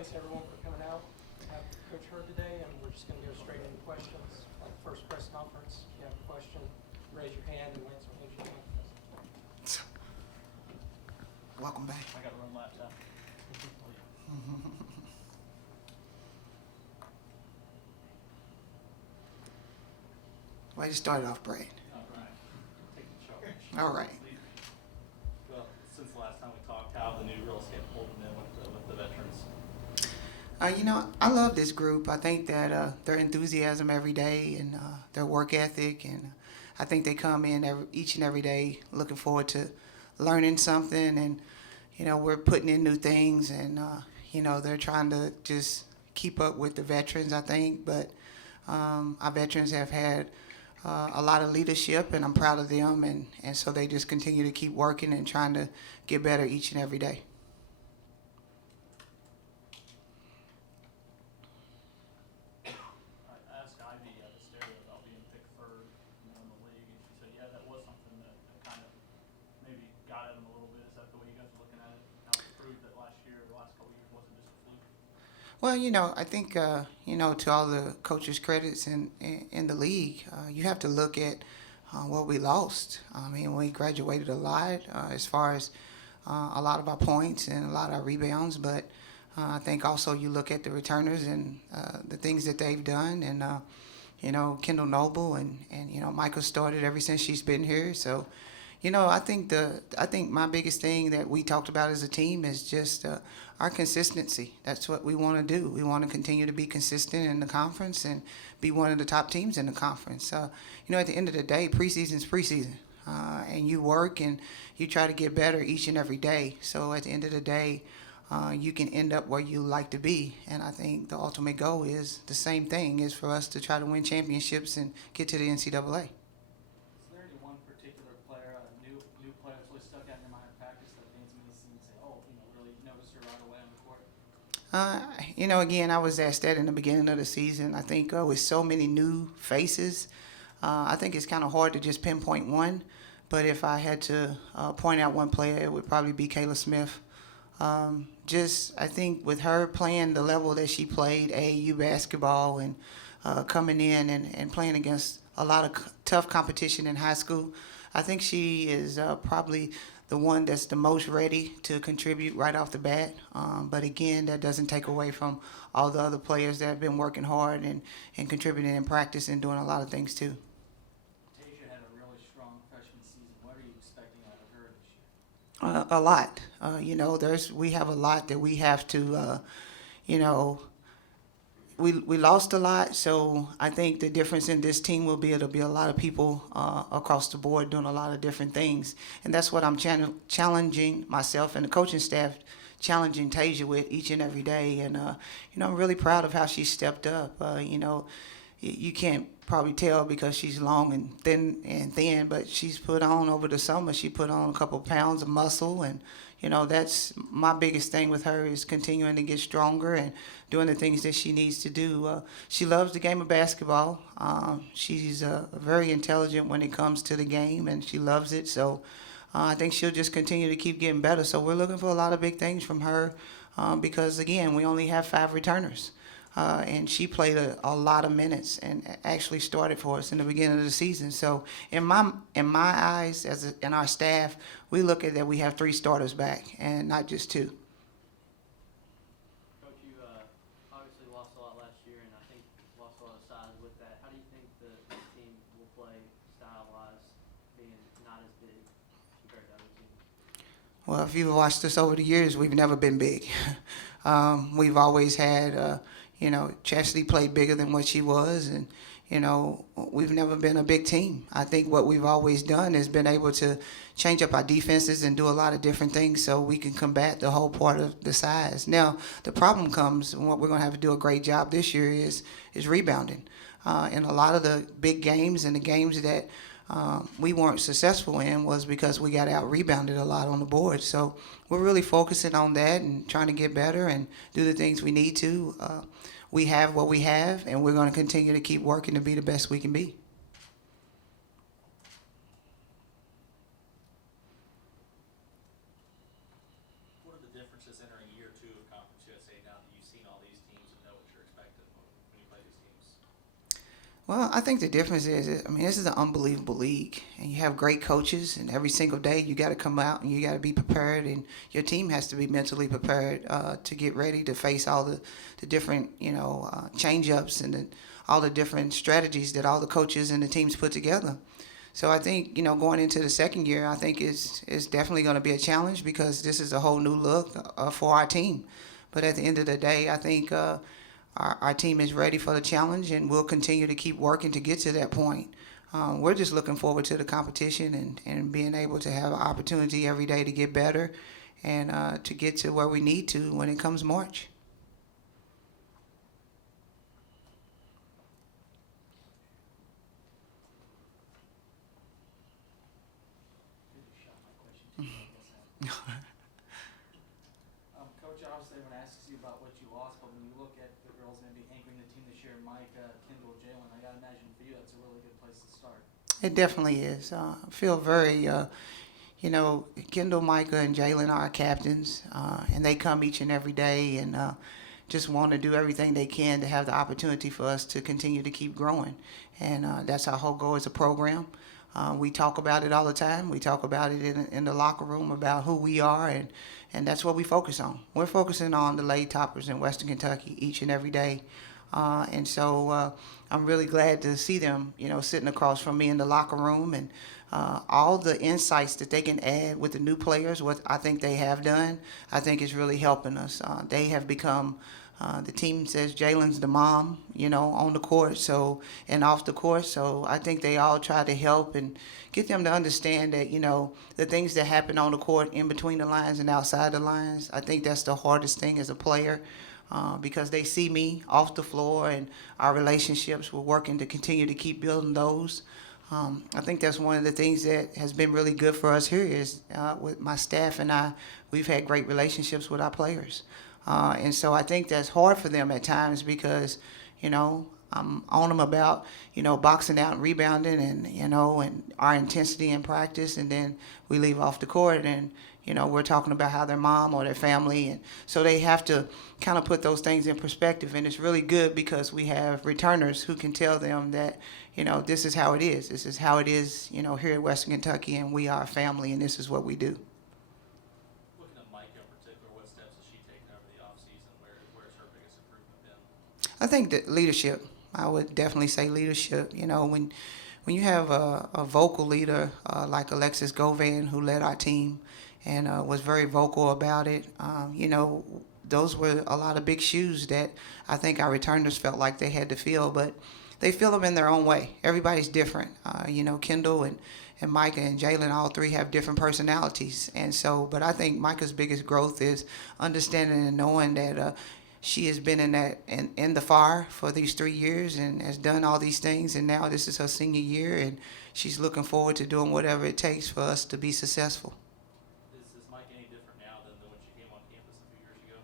thanks everyone for coming out. We have Coach Heard today, and we're just going to go straight into questions. Like the first press conference, if you have a question, raise your hand and Lance will raise your hand. Welcome back. I got to run laptop. Way to start it off, Brad. All right. Taking charge. All right. Well, since the last time we talked, how have the new rules get pulled in with the veterans? I love this group. I think that their enthusiasm every day and their work ethic, and I think they come in each and every day looking forward to learning something, and we're putting in new things, and they're trying to just keep up with the veterans, I think. But our veterans have had a lot of leadership, and I'm proud of them, and so they just continue to keep working and trying to get better each and every day. I asked Ivy at the stereo about being picked third in the league, and she said, yeah, that was something that kind of maybe got at him a little bit. Is that the way you guys are looking at it? How it proved that last year, the last couple of years wasn't just a fluke? Well, I think, to all the coaches' credits in the league, you have to look at what we lost. I mean, we graduated a lot as far as a lot of our points and a lot of our rebounds, but I think also you look at the returners and the things that they've done, and, Kendall Noble and Michael started ever since she's been here. So, I think my biggest thing that we talked about as a team is just our consistency. That's what we want to do. We want to continue to be consistent in the conference and be one of the top teams in the conference. At the end of the day, preseason's preseason, and you work and you try to get better each and every day. So at the end of the day, you can end up where you like to be. And I think the ultimate goal is the same thing, is for us to try to win championships and get to the NCAA. Is there any one particular player, a new player that's really stuck out in your mind in practice that fans may see and say, really notice her right away on the court? Again, I was asked that in the beginning of the season. I think with so many new faces, I think it's kind of hard to just pinpoint one. But if I had to point out one player, it would probably be Kayla Smith. I think with her playing the level that she played, AAU basketball, and coming in and playing against a lot of tough competition in high school, I think she is probably the one that's the most ready to contribute right off the bat. But again, that doesn't take away from all the other players that have been working hard and contributing in practice and doing a lot of things too. Tasia had a really strong freshman season. What are you expecting out of her this year? A lot. We have a lot that we have to, we lost a lot, so I think the difference in this team will be it'll be a lot of people across the board doing a lot of different things, and that's what I'm challenging myself and the coaching staff, challenging Tasia with each and every day, and I'm really proud of how she stepped up. You can't probably tell because she's long and thin, but she's put on over the summer. She put on a couple of pounds of muscle, and that's my biggest thing with her, is continuing to get stronger and doing the things that she needs to do. She loves the game of basketball. She's very intelligent when it comes to the game, and she loves it. So I think she'll just continue to keep getting better. So we're looking for a lot of big things from her because, again, we only have 5 returners. And she played a lot of minutes and actually started for us in the beginning of the season. So in my eyes, and our staff, we look at that we have 3 starters back and not just 2. Coach, you obviously lost a lot last year, and I think lost a lot of size with that. How do you think the team will play style-wise, being not as big compared to other teams? Well, if you've watched us over the years, we've never been big. We've always had, Chastity played bigger than what she was, and, we've never been a big team. I think what we've always done is been able to change up our defenses and do a lot of different things so we can combat the whole part of the size. Now, the problem comes, and what we're going to have to do a great job this year is rebounding. In a lot of the big games and the games that we weren't successful in was because we got out-rebounded a lot on the board. So we're really focusing on that and trying to get better and do the things we need to. We have what we have, and we're going to continue to keep working to be the best we can be. What are the differences entering year 2 of Conference USA now that you seen all these teams and know what you're expecting when you play these teams? Well, I think the difference is, I mean, this is an unbelievable league, and you have great coaches, and every single day you got to come out and you got to be prepared, and your team has to be mentally prepared to get ready to face all the different, change-ups and all the different strategies that all the coaches and the teams put together. So I think, going into the second year, I think it's definitely going to be a challenge because this is a whole new look for our team. But at the end of the day, I think our team is ready for the challenge, and we'll continue to keep working to get to that point. We're just looking forward to the competition and being able to have an opportunity every day to get better and to get to where we need to when it comes March. Coach, obviously everyone asks you about what you lost, but when you look at the girls maybe anchoring the team this year, Micah, Kendall, Jalen, I gotta imagine for you that's a really good place to start. It definitely is. I feel very, Kendall, Micah, and Jalen are our captains, and they come each and every day and just want to do everything they can to have the opportunity for us to continue to keep growing. And that's our whole goal as a program. We talk about it all the time. We talk about it in the locker room about who we are, and that's what we focus on. We're focusing on the late toppers in Western Kentucky each and every day. And so I'm really glad to see them, sitting across from me in the locker room, and all the insights that they can add with the new players, what I think they have done, I think is really helping us. They have become, the team says Jalen's the mom, on the court and off the court. So I think they all try to help and get them to understand that, the things that happen on the court in between the lines and outside the lines, I think that's the hardest thing as a player. Because they see me off the floor and our relationships, we're working to continue to keep building those. I think that's one of the things that has been really good for us here is with my staff and I, we've had great relationships with our players. And so I think that's hard for them at times because, I'm on them about, boxing out and rebounding and our intensity in practice. And then we leave off the court and, we're talking about how their mom or their family. And so they have to kind of put those things in perspective. And it's really good because we have returners who can tell them that, this is how it is. This is how it is, here at Western Kentucky, and we are a family, and this is what we do. Looking at Micah in particular, what steps has she taken over the offseason? Where's her biggest improvement been? I think that leadership. I would definitely say leadership. When you have a vocal leader like Alexis Govan, who led our team and was very vocal about it, those were a lot of big shoes that I think our returners felt like they had to fill, but they fill them in their own way. Everybody's different. Kendall and Micah and Jalen, all three have different personalities. And so, but I think Micah's biggest growth is understanding and knowing that she has been in the fire for these 3 years and has done all these things, and now this is her senior year, and she's looking forward to doing whatever it takes for us to be successful. Is Mike any different now than when she came on campus a few years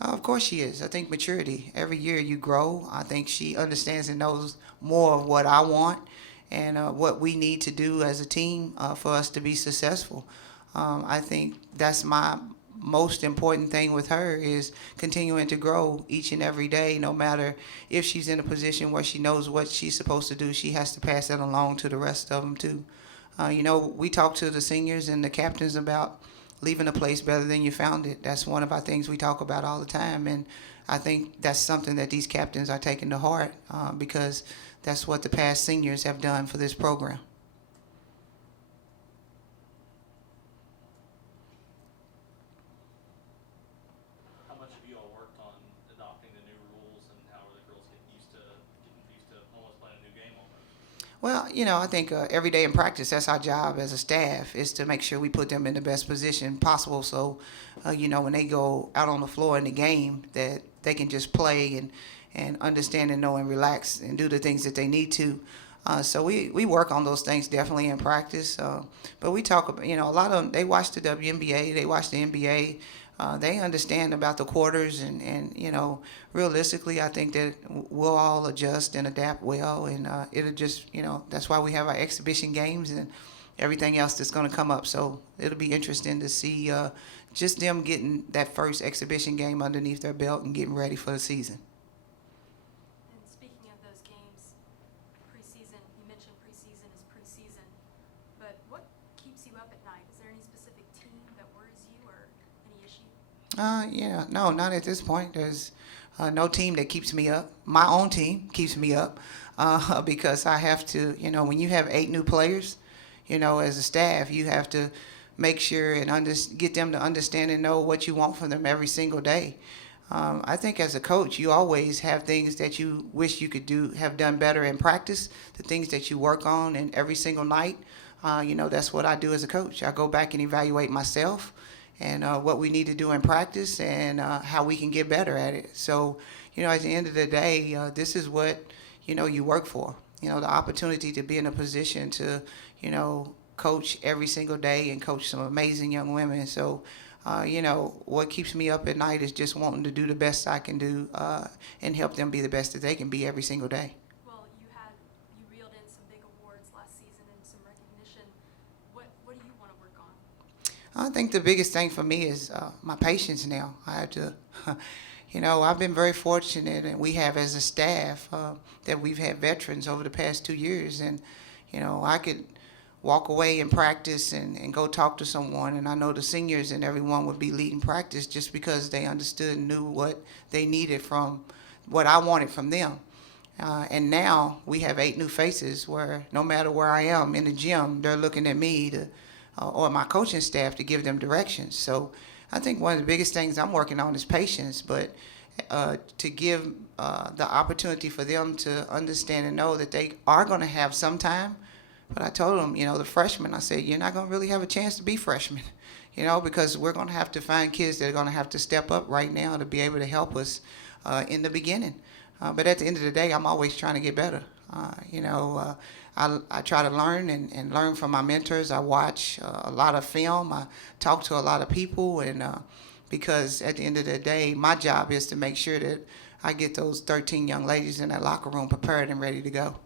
ago? Of course she is. I think maturity. Every year you grow. I think she understands and knows more of what I want and what we need to do as a team for us to be successful. I think that's my most important thing with her is continuing to grow each and every day. No matter if she's in a position where she knows what she's supposed to do, she has to pass that along to the rest of them too. We talk to the seniors and the captains about leaving a place better than you found it. That's one of our things we talk about all the time, and I think that's something that these captains are taking to heart because that's what the past seniors have done for this program. How much have you all worked on adopting the new rules, and how are the girls getting used to almost playing a new game almost? Well, I think every day in practice, that's our job as a staff, is to make sure we put them in the best position possible so, when they go out on the floor in the game, that they can just play and understand and know and relax and do the things that they need to. So we work on those things definitely in practice. But we talk about, a lot of them, they watch the WNBA, they watch the NBA. They understand about the quarters and realistically, I think that we'll all adjust and adapt well, and it'll just, that's why we have our exhibition games, and everything else that's going to come up. So it'll be interesting to see just them getting that first exhibition game underneath their belt and getting ready for the season. And speaking of those games, preseason, you mentioned preseason is preseason, but what keeps you up at night? Is there any specific team that worries you or any issue? Yeah, no, not at this point. There's no team that keeps me up. My own team keeps me up because I have to, when you have 8 new players, as a staff, you have to make sure and get them to understand and know what you want from them every single day. I think as a coach, you always have things that you wish you could have done better in practice, the things that you work on, and every single night, that's what I do as a coach. I go back and evaluate myself and what we need to do in practice and how we can get better at it. So, at the end of the day, this is what, you work for. The opportunity to be in a position to, coach every single day and coach some amazing young women. So, what keeps me up at night is just wanting to do the best I can do and help them be the best that they can be every single day. Well, you reeled in some big awards last season and some recognition. What do you want to work on? I think the biggest thing for me is my patience now. I have to, I've been very fortunate, and we have as a staff that we've had veterans over the past 2 years, and, I could walk away in practice and go talk to someone, and I know the seniors and everyone would be leading practice just because they understood and knew what they needed from what I wanted from them. And now we have 8 new faces where no matter where I am in the gym, they're looking at me or my coaching staff to give them directions. So I think one of the biggest things I'm working on is patience, but to give the opportunity for them to understand and know that they are going to have some time. But I told them, the freshmen, I said, you're not going to really have a chance to be freshmen, because we're going to have to find kids that are going to have to step up right now to be able to help us in the beginning. But at the end of the day, I'm always trying to get better. I try to learn and learn from my mentors. I watch a lot of film. I talk to a lot of people, and because at the end of the day, my job is to make sure that I get those 13 young ladies in that locker room prepared and ready to go.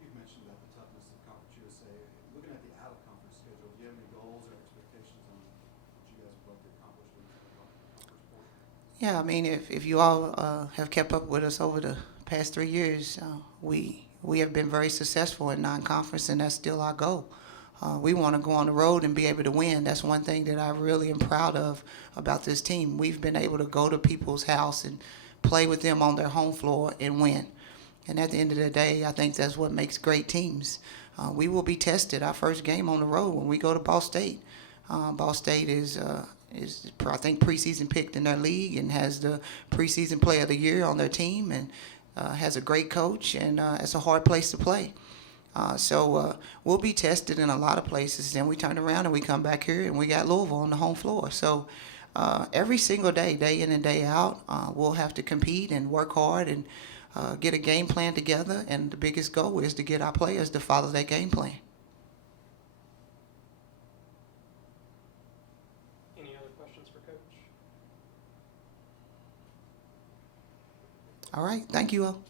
You've mentioned about the toughness of Conference USA. Looking at the out-of-conference schedule, do you have any goals or expectations on what you guys would like to accomplish in the conference portion? Yeah, I mean, if you all have kept up with us over the past 3 years, we have been very successful in non-conference, and that's still our goal. We want to go on the road and be able to win. That's one thing that I really am proud of about this team. We've been able to go to people's house and play with them on their home floor and win. And at the end of the day, I think that's what makes great teams. We will be tested our first game on the road when we go to Ball State. Ball State is I think preseason picked in their league and has the preseason player of the year on their team, and has a great coach, and it's a hard place to play. So we'll be tested in a lot of places. Then we turn around and we come back here and we got Louisville on the home floor. So every single day, day in and day out, we'll have to compete and work hard and get a game plan together. And the biggest goal is to get our players to follow that game plan. Any other questions for Coach? All right. Thank you all.